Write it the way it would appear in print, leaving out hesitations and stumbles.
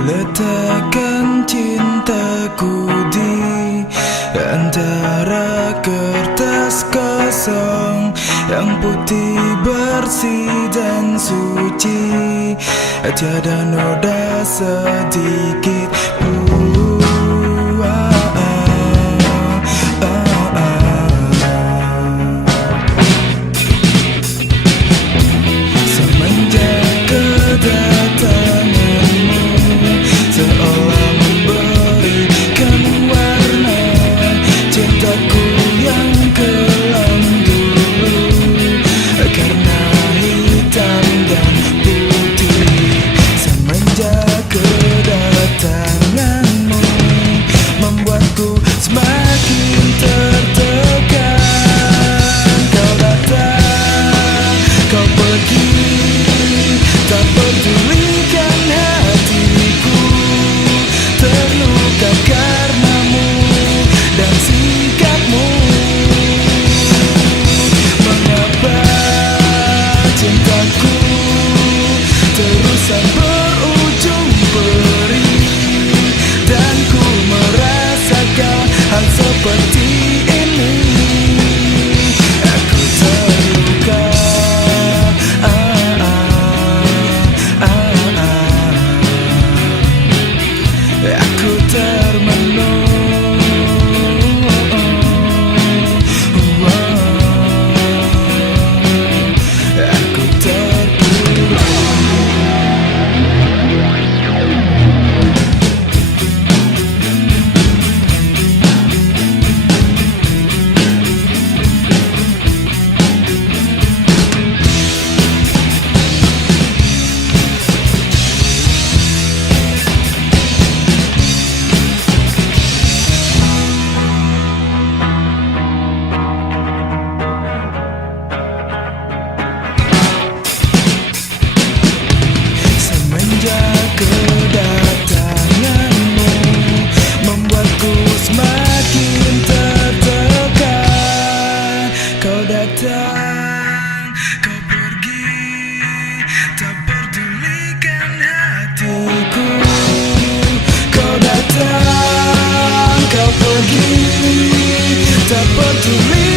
Letakkan cintaku di antara kertas kosong yang putih, bersih dan suci, tiada noda sedikit pun. Semenjak kedatanganmu seolah memberikan warna cintaku yang kelam dulu, karena hitam dan putih. Semenjak kedatanganmu membuatku semakin tertekan. Kau datang, kau pergi, tak pedulikan hatiku terluka karenamu dan sikapmu. Mengapa cintaku terusan berujung perih, dan ku merasakan hal seperti ini. Aku terluka, aku termenung, aku terpuruk. Kedatanganmu membuatku semakin tertekan. Kau datang, kau pergi, tak pedulikan hatiku. Kau datang, kau pergi, tak peduli.